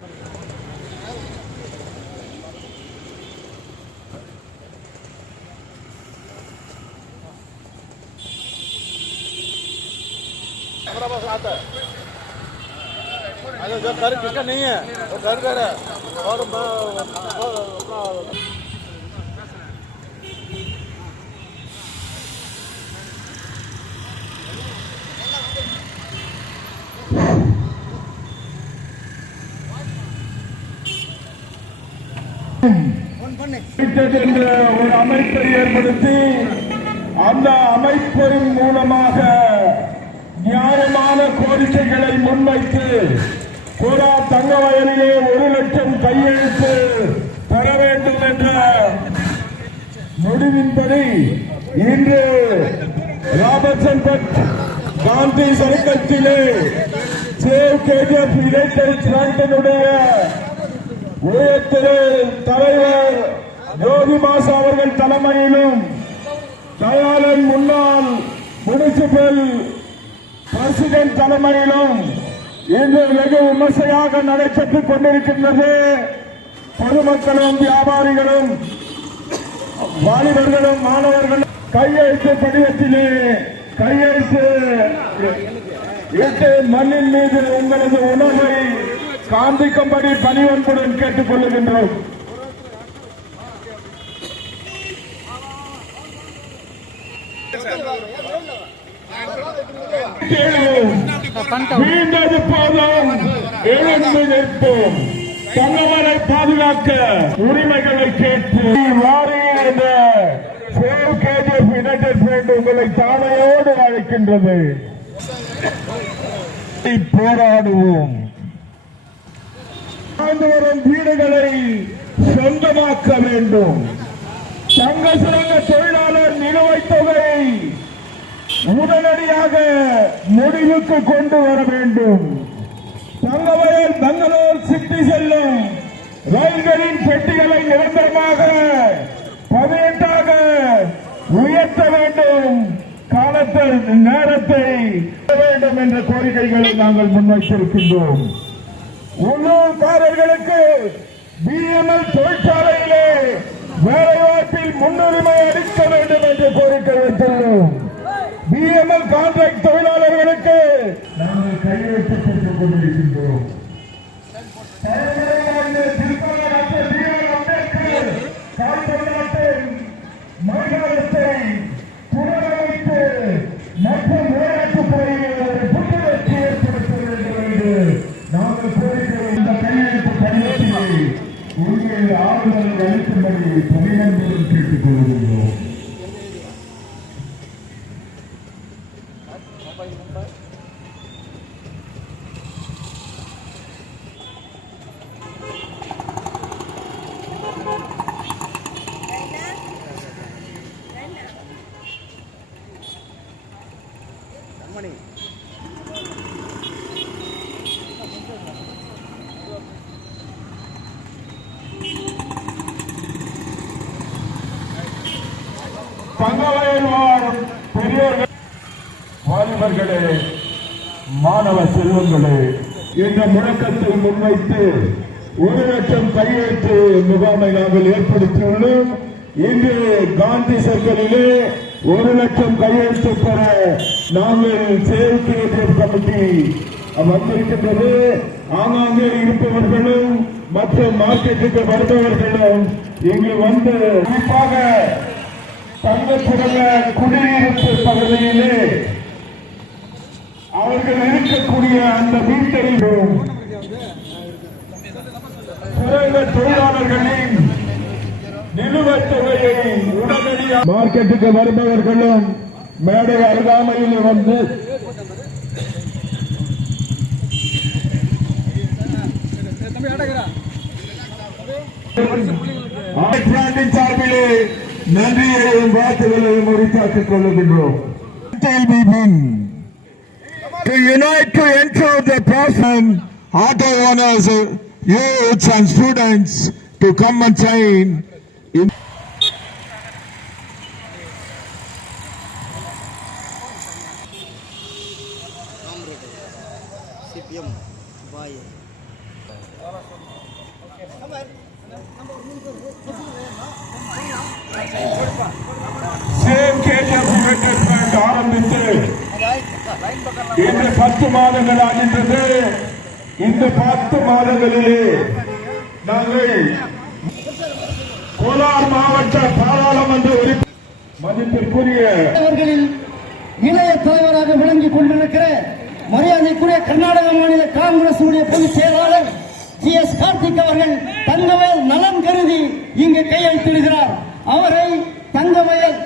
हमारा पास आता है जो घर किसका नहीं है वो घर घर है और ஒரு அமைப்பை ஏற்படுத்தி அந்த அமைப்பின் மூலமாக நியாயமான கோரிக்கைகளை முன்வைத்து கோரா தங்கவயலிலே 1 லட்சம் கையெழுத்து பெற வேண்டும் என்ற முடிவின்படி இன்று ராபர்ட்சன்பர்க் காந்தி சர்க்கத்திலே சேவ் கேஜிஎஃப் யுனைடெட் ஃப்ரண்டினுடைய உயர்திரு தலைவர் யோகி மாசா அவர்கள் தலைமையிலும் தயாளன் முன்னாள் முனிசிபல் பிரசிடென்ட் தலைமையிலும் இன்று வெகு விமர்சையாக நடைபெற்றுக் கொண்டிருக்கின்றது. பொதுமக்களும் வியாபாரிகளும் வாலிபர்களும் மாணவர்களும் கையெழுத்து படிவத்திலே கையெழுத்து இட்டு மண்ணின் மீது உங்களது உணர்வை காண்பிக்கும்படி பணிவன்புடன் கேட்டுக் கொள்ளுகின்றோம். மீண்டது போதும் எழுந்து நிற்போம். தங்கமலை பாதுகாக்க உரிமைகளை கேட்டு என்ற சேவ் கேஜிஎஃப் யுனைடெட் ஃப்ரண்ட் உங்களை தானையோடு அழைக்கின்றது. போராடுவோம். வாழ்ந்து வரும் வீடுகளை சொந்தமாக்க வேண்டும். தங்க சுரங்க தொழிலாளர் நிலுவைத் தொகை உடனடியாக முடிவுக்கு கொண்டு வர வேண்டும். தங்கவயல் பெங்களூர் சிட்டி செல்லும் ரயில்களின் பெட்டிகளை நிரந்தரமாக 18ஆக உயர்த்த வேண்டும். காலத்தை நேரத்தை வேண்டும் என்ற கோரிக்கைகளை நாங்கள் முன்வைத்திருக்கின்றோம். உள்ளூர்காரர்களுக்கு பிஎம்எல் தொழிற்சாலையிலே வேலைவாய்ப்பில் முன்னுரிமை அளிக்க வேண்டும் என்று கோரிக்கை வைத்துள்ளோம். பிஎம்எல் கான்ட்ராக்ட் தொழிலாளர்களுக்கு நாங்கள் கையெழுத்து பெற்றுக் கொண்டிருக்கின்றோம். மைதானத்தை புனரமைத்து மற்றும் விளையாட்டுத்துறையில் புத்துணர்ச்சி ஏற்படுத்த வேண்டும் என்று நாங்கள் கோரிக்கை இந்த கையெழுத்து படிவத்திலே உங்கள் ஆறுதல் அளிக்கும்படி பணிவன்புடன் கேட்டுக் கொள்கின்றோம். தங்கவயல் வாழ் பெரியோர்கள், வாலிபர்களே, மாணவ செல்வங்களே, என்ற முழக்கத்தை முன்வைத்து 1 லட்சம் கையெழுத்து முகாமை நாங்கள் ஏற்படுத்தியுள்ளோம். இன்று காந்தி சர்க்கிளிலே 1 லட்சம் கையெழுத்து பெற நாங்கள் சேவ் கேஜிஎஃப் கமிட்டி வந்திருக்கின்றது. ஆங்காங்கே இருப்பவர்களும் மற்றும் மார்க்கெட்டுக்கு வருபவர்களும் இங்கு வந்து குறிப்பாக தங்கச்சுரங்க குடியிருப்பு பகுதியிலே அவர்கள் இருக்கக்கூடிய அந்த வீட்டையும் சுரங்க தொழிலாளர்களின் நிலுவைத் தொகையை உடனடியாக மார்க்கெட்டுக்கு வருபவர்களும் மேடை அருகாமையில் வந்து சார்பிலே நன்றியையும் வாழ்த்துகளையும் உரித்தாக்கிக் கொள்ளுகின்றோம். To unite to ensure the person, auto owners, youths and students to come and join in CPM same KGF investment ஆரம்பித்து இந்த 10 மாதங்கள் ஆகின்றது. இந்த 10 மாதங்களிலே நாங்கள் கோலார் மாவட்ட பாராளுமன்ற உறுப்பினர் மதிப்பிற்குரிய அவர்களில் இளைய தலைவராக விளங்கிக் கொண்டிருக்கிற மரியாதைக்குரிய கர்நாடக மாநில காங்கிரஸ் பொதுச் செயலாளர் GS கார்த்திக் அவர்கள் தங்கவயல் நலன் கருதி இங்கு கையெழுத்திடுகிறார். அவரை தங்கவயல்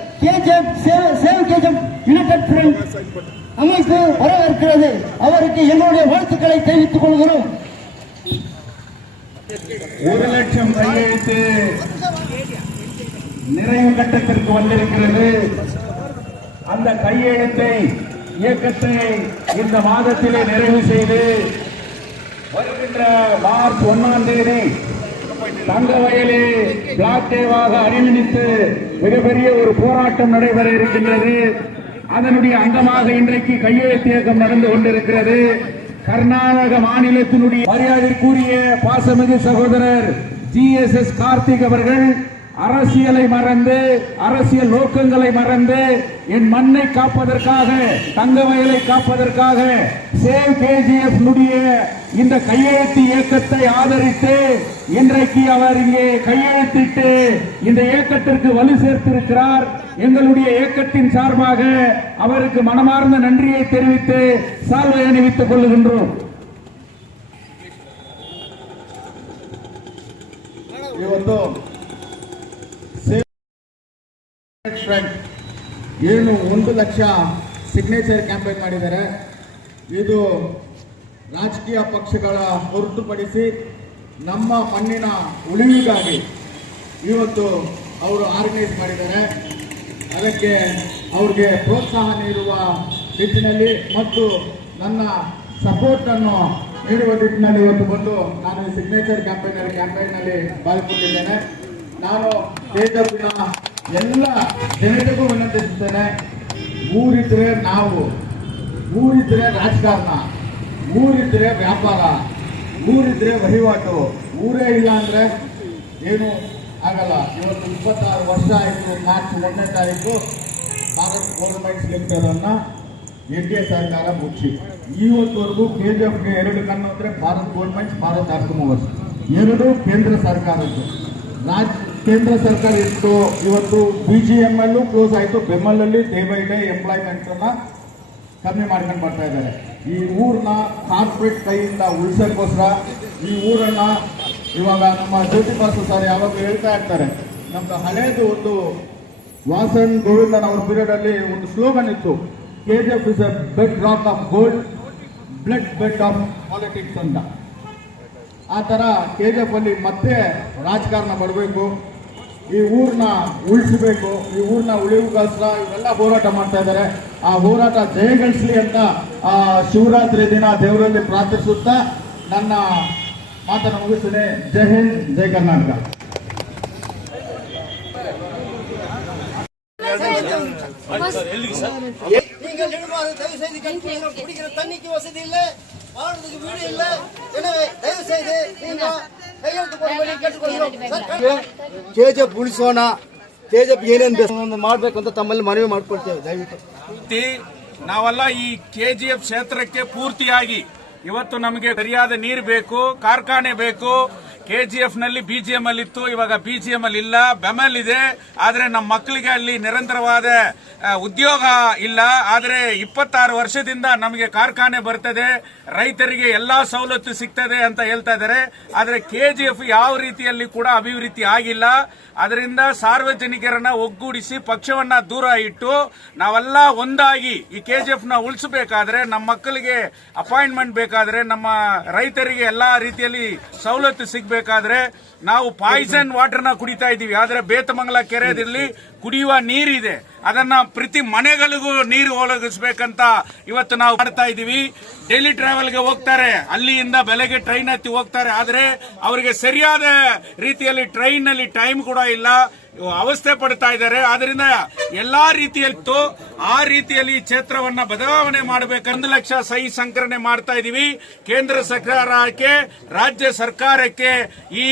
யுனைடெட் ஃப்ரண்ட் அமைப்பு வரவேற்கிறது. அவருக்கு எங்களுடைய வாழ்த்துக்களை தெரிவித்துக் கொள்கிறோம். 1 லட்சம் கையெழுத்து நிறைவு கட்டத்திற்கு வந்திருக்கிறது. அந்த கையெழுத்தை இயக்கத்தை இந்த மாதத்திலே நிறைவு செய்து வருகின்ற மார்ச் 1ஆம் தேதி தங்கவயலே பிளாக் டேவாக அறிவித்து மிகப்பெரிய ஒரு போராட்டம் நடைபெற இருக்கின்றது. அதனுடைய அங்கமாக இன்றைக்கு கையெழுத்து இயக்கம் நடந்து கொண்டிருக்கிறது. கர்நாடக மாநிலத்தினுடைய மரியாதைக்குரிய பாசமிகு சகோதரர் GSS கார்த்திக் அவர்கள் அரசியலை மறந்து, அரசியல் நோக்கங்களை மறந்து, என் மண்ணை காப்பதற்காக, தங்கவயலை காப்பதற்காக சேவ் கேஜிஎஃப் இந்த கையெழுத்து இயக்கத்தை ஆதரித்து இன்றைக்கு அவர் இங்கே கையெழுத்திட்டு இந்த இயக்கத்திற்கு வலு சேர்த்திருக்கிறார். எங்களுடைய இயக்கத்தின் சார்பாக அவருக்கு மனமார்ந்த நன்றியை தெரிவித்து சால்வை அணிவித்துக் கொள்ளுகின்றோம். ಇವತ್ತು ಏನು 1 ಲಕ್ಷ ಸಿಗ್ನೇಚರ್ ಕ್ಯಾಂಪೇನ್ ಮಾಡಿದ್ದಾರೆ. ಇದು ರಾಜಕೀಯ ಪಕ್ಷಗಳ ಹೊರತುಪಡಿಸಿ ನಮ್ಮ ಮಣ್ಣಿನ ಉಳಿವಿಗಾಗಿ ಇವತ್ತು ಅವರು ಆರ್ಗನೈಸ್ ಮಾಡಿದ್ದಾರೆ. ಅದಕ್ಕೆ ಅವ್ರಿಗೆ ಪ್ರೋತ್ಸಾಹ ನೀಡುವ ನಿಟ್ಟಿನಲ್ಲಿ ಮತ್ತು ನನ್ನ ಸಪೋರ್ಟ್ ಅನ್ನು ನೀಡುವ ನಿಟ್ಟಿನಲ್ಲಿ ಇವತ್ತು ಬಂದು ನಾನು ಈ ಸಿಗ್ನೇಚರ್ ಕ್ಯಾಂಪೇನ್ನಲ್ಲಿ ಪಾಲ್ಗೊಂಡಿದ್ದೇನೆ. ನಾನು ದೇಶದ ಎಲ್ಲ ಜನತೆಗೂ ವಿನಂತಿಸುತ್ತೇನೆ, ಊರಿದ್ರೆ ನಾವು, ಊರಿದ್ರೆ ರಾಜಕಾರಣ, ಊರಿದ್ರೆ ವ್ಯಾಪಾರ, ಊರಿದ್ರೆ ವಹಿವಾಟು, ಊರೇ ಇಲ್ಲ ಅಂದ್ರೆ ಏನು ಆಗಲ್ಲ. ಇವತ್ತು 26 ವರ್ಷ ಆಯಿತು. ಮಾರ್ಚ್ 1ನೇ ತಾರೀಕು ಭಾರತ್ ಗೌರ್ಮೆಂಟ್ ಲಿಮಿಟೆಡ್ NDA ಸರ್ಕಾರ ಮುಗಿಸಿ ಇವತ್ತವರೆಗೂ KGFಗೆ 2 ಕಣ್ಣು ಅಂದ್ರೆ ಭಾರತ್ ಗೌರ್ಮೆಂಟ್, ಭಾರತ್ ಆಟೋಮೊಬೈಲ್ಸ್ 2 ಕೇಂದ್ರ ಸರ್ಕಾರದ್ದು. ಕೇಂದ್ರ ಸರ್ಕಾರ ಇತ್ತು. ಇವತ್ತು BGML ಕ್ಲೋಸ್ ಆಯಿತು. ಬೆಮ್ಮಲಲ್ಲಿ ಡೇ ಬೈ ಡೇ ಎಂಪ್ಲಾಯ್ಮೆಂಟ್ ಅನ್ನ ಕಮ್ಮಿ ಮಾಡ್ಕೊಂಡು ಬರ್ತಾ ಇದ್ದಾರೆ. ಈ ಊರನ್ನ ಕಾರ್ಪೊರೇಟ್ ಕೈಯಿಂದ ಉಳಿಸೋಕ್ಕೋಸ್ಕರ ಈ ಊರನ್ನ ಇವಾಗ ನಮ್ಮ ಜ್ಯೋತಿ ಬಾಸು ಸರ್ ಯಾವಾಗಲೂ ಹೇಳ್ತಾ ಇರ್ತಾರೆ. ನಮ್ದು ಹಳೇದು ಒಂದು ವಾಸನ್ ಗೋವಿಂದನ್ ಅವ್ರ ಪೀರಿಯಡ್ ಅಲ್ಲಿ ಒಂದು ಸ್ಲೋಗನ್ ಇತ್ತು, KGF is a bed rock of gold, blood bed of politics ಅಂತ. ಆ ತರ KGF ಅಲ್ಲಿ ಮತ್ತೆ ರಾಜಕಾರಣ ಬರಬೇಕು, ಈ ಊರನ್ನ ಉಳಿಸಬೇಕು, ಈ ಊರನ್ನ ಉಳಿವುಗೋಸ್ಕರ ಇವೆಲ್ಲ ಹೋರಾಟ ಮಾಡ್ತಾ ಇದ್ದಾರೆ. ಆ ಹೋರಾಟ ಜಯಗಳಿಸಲಿ ಅಂತ ಶಿವರಾತ್ರಿ ದಿನ ದೇವರಲ್ಲಿ ಪ್ರಾರ್ಥಿಸುತ್ತಾ ನನ್ನ ಮಾತನ್ನು ಮುಗಿಸ್ತೇನೆ. ಜೈ ಹಿಂದ್, ಜೈ ಕರ್ನಾಟಕ. தண்ணிக்கு வசதி இல்லை, வாழ்றதுக்கு வீடு இல்லை. எனவே தயவு செய்து KGF ಉಳಿಸೋಣ, KGF ಏನೇನು ಮಾಡಬೇಕು ಅಂತ ತಮ್ಮಲ್ಲಿ ಮನವಿ ಮಾಡ್ಕೊಳ್ತೇವೆ. ದಯವಿಟ್ಟು ನಾವೆಲ್ಲ ಈ KGF ಕ್ಷೇತ್ರಕ್ಕೆ ಪೂರ್ತಿಯಾಗಿ ಇವತ್ತು ನಮಗೆ ಸರಿಯಾದ ನೀರು ಬೇಕು, ಕಾರ್ಖಾನೆ ಬೇಕು. KGF ನಲ್ಲಿ BGML ಇತ್ತು, ಇವಾಗ BGML ಇಲ್ಲ, ಬೆಮಲ್ ಇದೆ. ಆದ್ರೆ ನಮ್ಮ ಮಕ್ಕಳಿಗೆ ಅಲ್ಲಿ ನಿರಂತರವಾದ ಉದ್ಯೋಗ ಇಲ್ಲ. ಆದ್ರೆ 26 ವರ್ಷದಿಂದ ನಮಗೆ ಕಾರ್ಖಾನೆ ಬರ್ತದೆ, ರೈತರಿಗೆ ಎಲ್ಲಾ ಸವಲತ್ತು ಸಿಗ್ತದೆ ಅಂತ ಹೇಳ್ತಾ ಇದ್ದಾರೆ. ಆದ್ರೆ KGF ಯಾವ ರೀತಿಯಲ್ಲಿ ಕೂಡ ಅಭಿವೃದ್ಧಿ ಆಗಿಲ್ಲ. ಅದರಿಂದ ಸಾರ್ವಜನಿಕರನ್ನ ಒಗ್ಗೂಡಿಸಿ ಪಕ್ಷವನ್ನ ದೂರ ಇಟ್ಟು ನಾವೆಲ್ಲ ಒಂದಾಗಿ ಈ KGF ನ ಉಳಿಸಬೇಕಾದ್ರೆ, ನಮ್ಮ ಮಕ್ಕಳಿಗೆ ಅಪಾಯಿಂಟ್ಮೆಂಟ್ ಬೇಕಾದ್ರೆ, ನಮ್ಮ ರೈತರಿಗೆ ಎಲ್ಲಾ ರೀತಿಯಲ್ಲಿ ಸವಲತ್ತು ಸಿಗಬೇಕಾದ್ರೆ ನಾವು ಪಾಯ್ಸನ್ ವಾಟರ್ ನ ಕುಡಿತಾ ಇದೀವಿ. ಆದ್ರೆ ಬೇತಮಂಗಲ ಕೆರೆಯಲ್ಲಿ ಕುಡಿಯುವ ನೀರಿದೆ, ಅದನ್ನ ಪ್ರತಿ ಮನೆಗಳಿಗೂ ನೀರು ಒದಗಿಸಬೇಕಂತ ಇವತ್ತು ನಾವು ಮಾಡ್ತಾ ಇದೀವಿ. ಡೈಲಿ ಟ್ರಾವೆಲ್ಗೆ ಹೋಗ್ತಾರೆ, ಅಲ್ಲಿಂದ ಬೆಳಗ್ಗೆ ಟ್ರೈನ್ ಹತ್ತಿ ಹೋಗ್ತಾರೆ. ಆದ್ರೆ ಅವರಿಗೆ ಸರಿಯಾದ ರೀತಿಯಲ್ಲಿ ಟ್ರೈನ್ ನಲ್ಲಿ ಟೈಮ್ ಕೂಡ ಇಲ್ಲ. ಅವಸ್ಥೆ ಪಡ್ತಾ ಇದ್ದಾರೆ. ಆದ್ರಿಂದ ಎಲ್ಲಾ ರೀತಿಯಲ್ಲಿತ್ತು ಆ ರೀತಿಯಲ್ಲಿ ಈ ಕ್ಷೇತ್ರವನ್ನ ಬದಲಾವಣೆ ಮಾಡಬೇಕು. 1 ಲಕ್ಷ ಸಹಿ ಸಂಗ್ರಹಣೆ ಮಾಡ್ತಾ ಇದೀವಿ. ಕೇಂದ್ರ ಸರ್ಕಾರಕ್ಕೆ, ರಾಜ್ಯ ಸರ್ಕಾರಕ್ಕೆ ಈ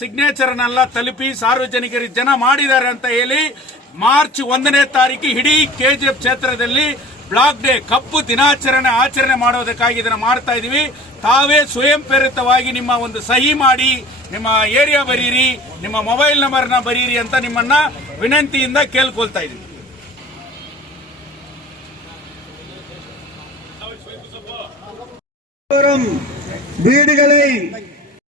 ಸಿಗ್ನೇಚರ್ನೆಲ್ಲ ತಲುಪಿ ಸಾರ್ವಜನಿಕರಿಗೆ ಜನ ಮಾಡಿದ್ದಾರೆ ಅಂತ ಹೇಳಿ ಮಾರ್ಚ್ 1ನೇ ತಾರೀಕು ಇಡೀ ಕೆಜಿಎಫ್ ಕ್ಷೇತ್ರದಲ್ಲಿ ಬ್ಲಾಕ್ ಡೇ ಕಪ್ಪು ದಿನಾಚರಣೆ ಆಚರಣೆ ಮಾಡೋದಕ್ಕಾಗಿ ಇದನ್ನ ಮಾಡ್ತಾ ಇದೀವಿ. ತಾವೇ ಸ್ವಯಂ ಪ್ರೇರಿತವಾಗಿ ನಿಮ್ಮ ಒಂದು ಸಹಿ ಮಾಡಿ ನಿಮ್ಮ ಏರಿಯಾ ಬರೀರಿ, ನಿಮ್ಮ ಮೊಬೈಲ್ ನಂಬರ್ನ ಬರೀರಿ ಅಂತ ನಿಮ್ಮನ್ನ ವಿನಂತಿಯಿಂದ ಕೇಳ್ಕೊಳ್ತಾ ಇದೀವಿ. வீடுகளை